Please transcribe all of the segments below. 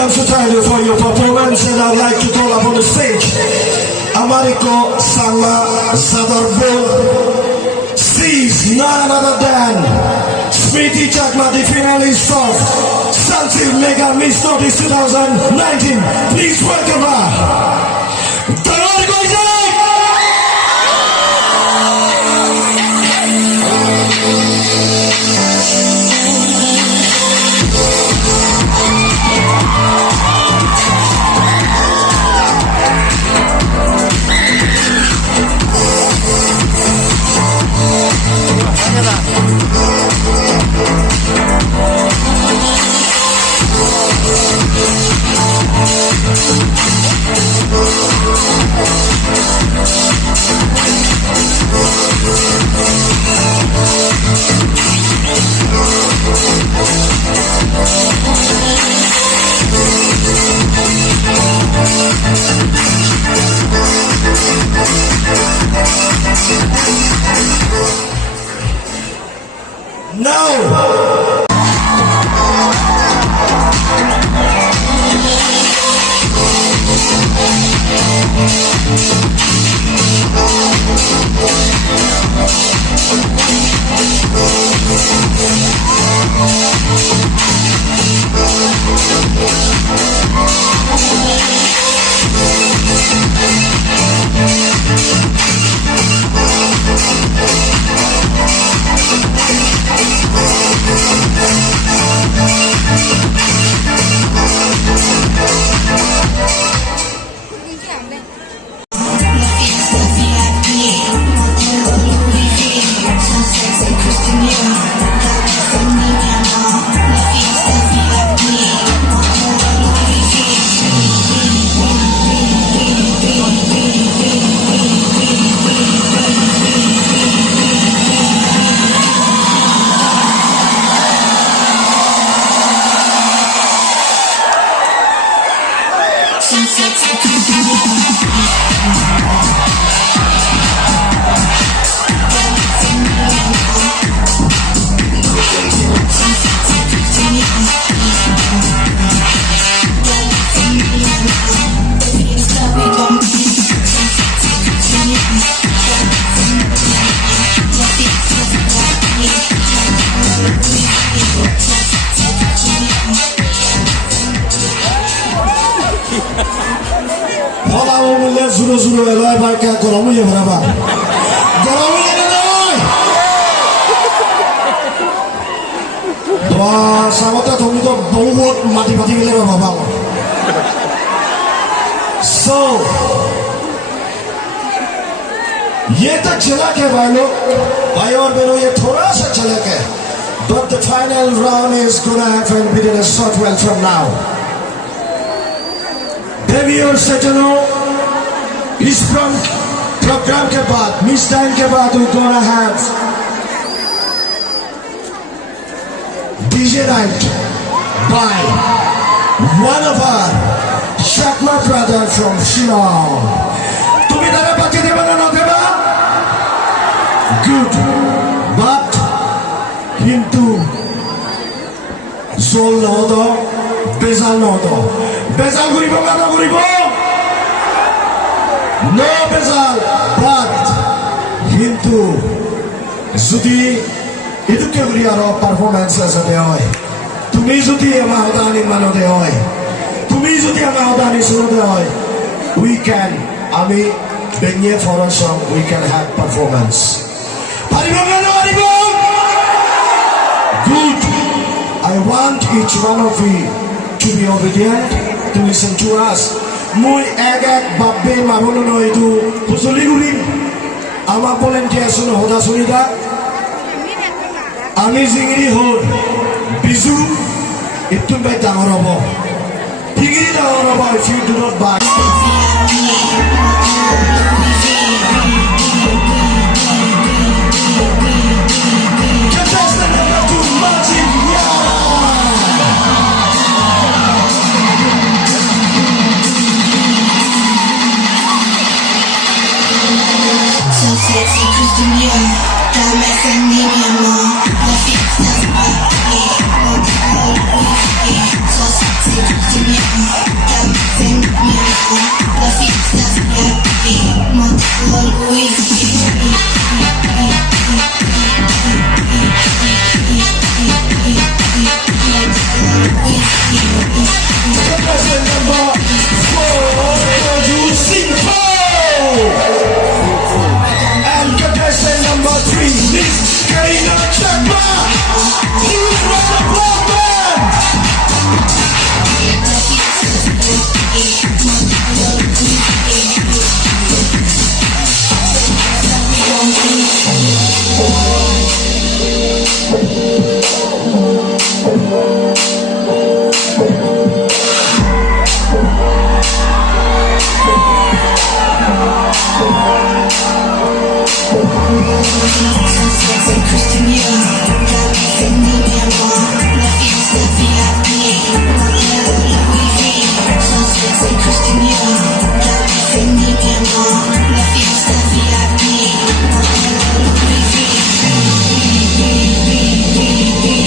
versatile for your performance, and I'd like to call up on the stage Amariko Sama Zadarbol sees none other than Smriti Chakma, the finalist of Sunsil Mega Miss Notice 2019. Please welcome her. No! Zuru elai baika goromu ye berapa? Goromu ye elai. Wah, samota thumi to bahut mati gele baba. So, ये तक चला के भाई और बहनों ये थोड़ा सा चला के, but the final round is gonna happen within a short while from now. Baby और सजनों, इस program के बाद, Miss Time के बाद, we're gonna have DJ night by one of our Chakma brothers from Shillong. तुम्हें दादा बच्चे देवा ना देवा? Good, but किंतु zol ना दो, bezal ना दो, bezal गुरीबो का ना गुरीबो? No bezal, but hintu zudi itu kebeliau performance sahaja oi. Tumi zudi yang maudani mano de oi. Tumi zudi yang maudani suno de oi. We can, ami benye for a song we can have performance. Good. I want each one of you to be obedient, to listen to us. Muy egak babbe mabono no itu pusuli gurin ama polen dia suno hoda sunida ami zingiri hod bizu itu bai dangorobo tingiri dangorobo if you do not buy. Yeah.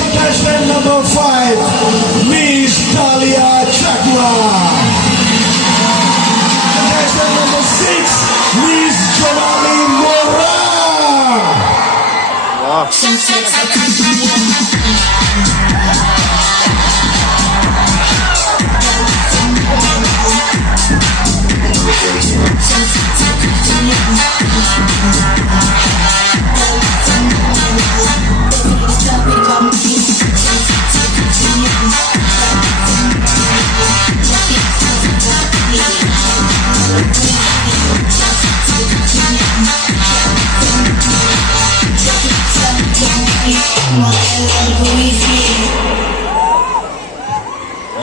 Contestant number 5, Miss Chakma. Contestant number 6, Miss Morot.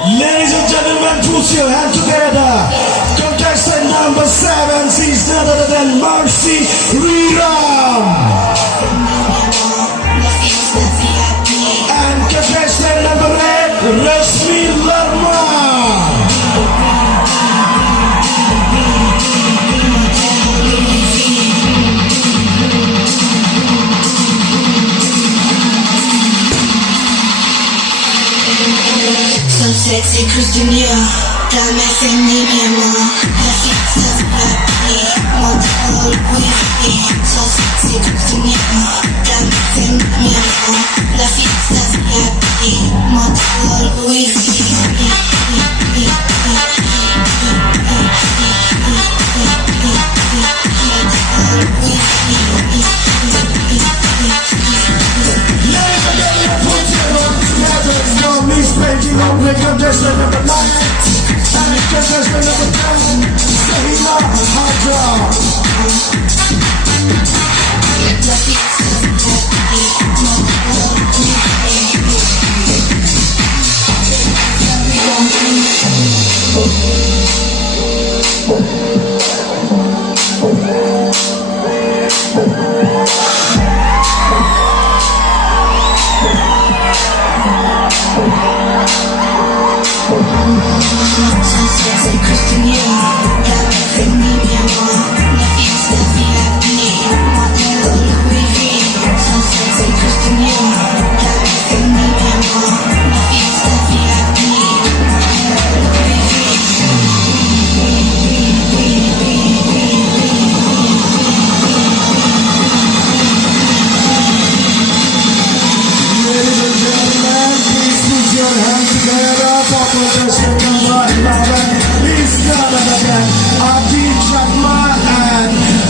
Ladies and gentlemen, put your hand together. Contestant number 7, she's none other than Mercy Riram. And contestant number 8, Rasmi Larma. Sexy Christiania, dame seni mi amor, la fiesta es happy, model whisky. So sexy Christiania, dame seni mi amor, la fiesta es happy, model whisky. Contestant number 9 and contestant number 10, Sahila Hadra.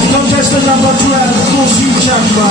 Contestant number 12, Bizu Chakma.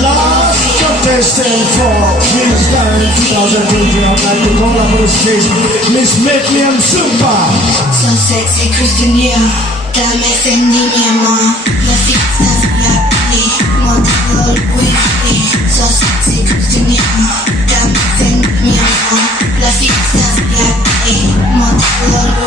Last contestant for Miss Time 2020, I'd like to call up on the stage Miss Medliam Sumpa. So sexy Christiania, dame seni mi amor, la fiesta es happy, model whisky. So sexy Christiania, dame seni mi amor, la fiesta es happy, model